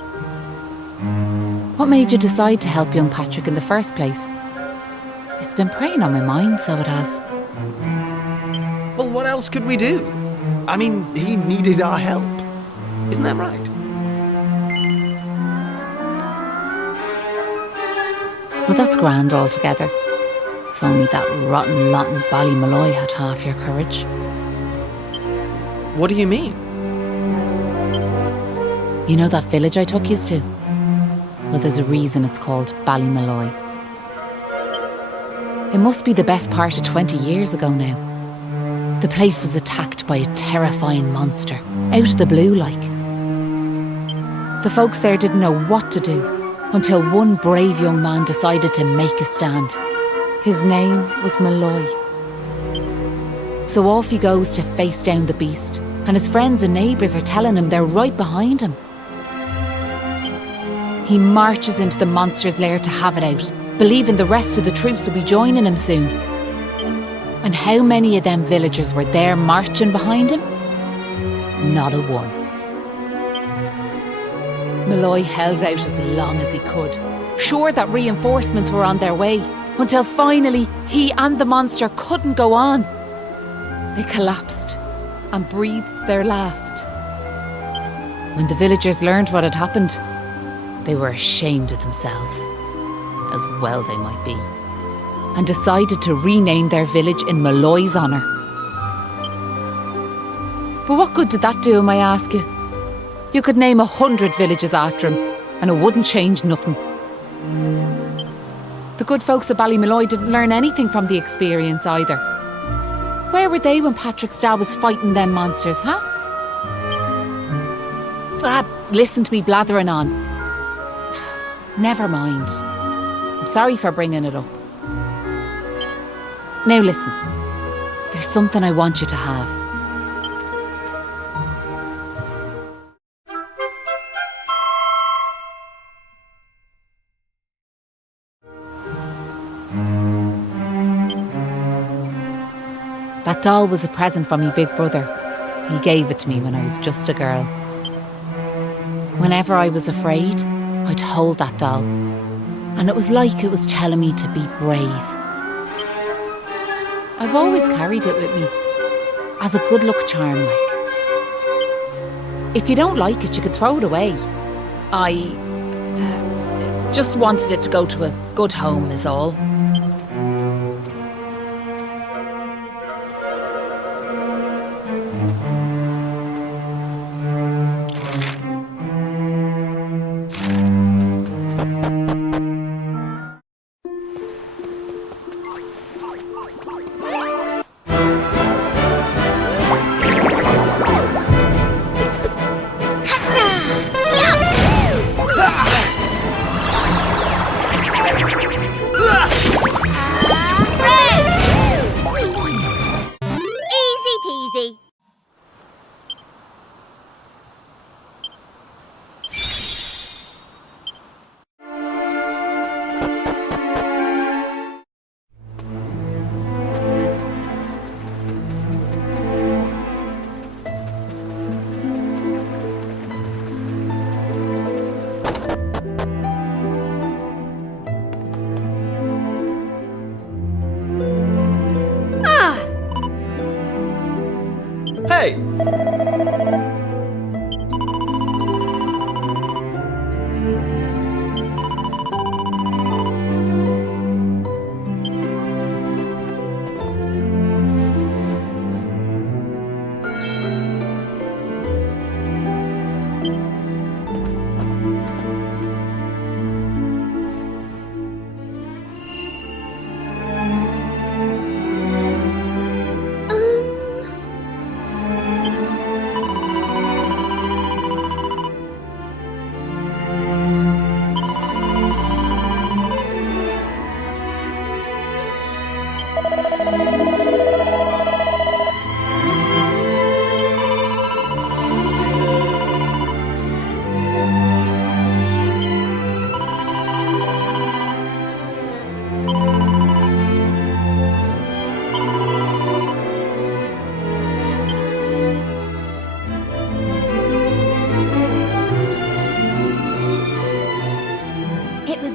What made you decide to help young Patrick in the first place? It's been preying on my mind, so it has. Well, what else could we do? I mean, he needed our help. Isn't that right? Well, that's grand altogether. If only that rotten lot in Ballymalloy had half your courage. What do you mean? You know that village I took yous to? Well, there's a reason it's called Ballymalloy. It must be the best part of 20 years ago now. The place was attacked by a terrifying monster, out of the blue like. The folks there didn't know what to do until one brave young man decided to make a stand. His name was Malloy. So off he goes to face down the beast, and his friends and neighbours are telling him they're right behind him. He marches into the monster's lair to have it out, believing the rest of the troops will be joining him soon. And how many of them villagers were there marching behind him? Not a one. Malloy held out as long as he could, sure that reinforcements were on their way, until finally he and the monster couldn't go on. They collapsed and breathed their last. When the villagers learned what had happened, they were ashamed of themselves, as well they might be, and decided to rename their village in Malloy's honour. But what good did that do him, I ask you? You could name 100 villages after him, and it wouldn't change nothing. The good folks of Ballymalloy didn't learn anything from the experience either. Where were they when Patrick's dad was fighting them monsters, huh? Listen to me blathering on. Never mind. I'm sorry for bringing it up. Now listen, there's something I want you to have. That doll was a present from me big brother. He gave it to me when I was just a girl. Whenever I was afraid, I'd hold that doll, and it was like it was telling me to be brave. I've always carried it with me, as a good luck charm like. If you don't like it, you could throw it away. I just wanted it to go to a good home is all.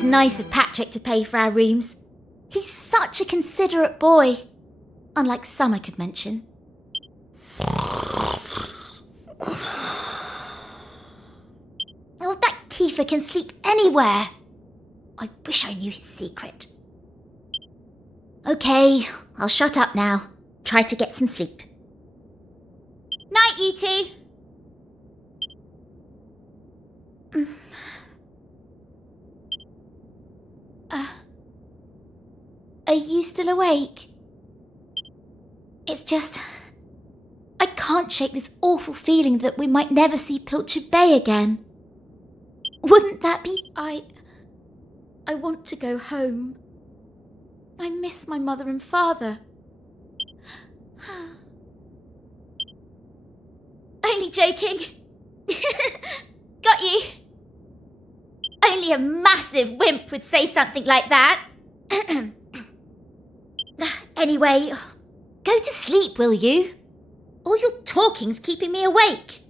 nice of Patrick to pay for our rooms. He's such a considerate boy. Unlike some I could mention. Oh, that Kiefer can sleep anywhere. I wish I knew his secret. Okay, I'll shut up now. Try to get some sleep. Night, you two. Are you still awake? It's just... I can't shake this awful feeling that we might never see Pilchard Bay again. Wouldn't that be... I want to go home. I miss my mother and father. Only joking. Got you. Only a massive wimp would say something like that. Anyway, go to sleep, will you? All your talking's keeping me awake.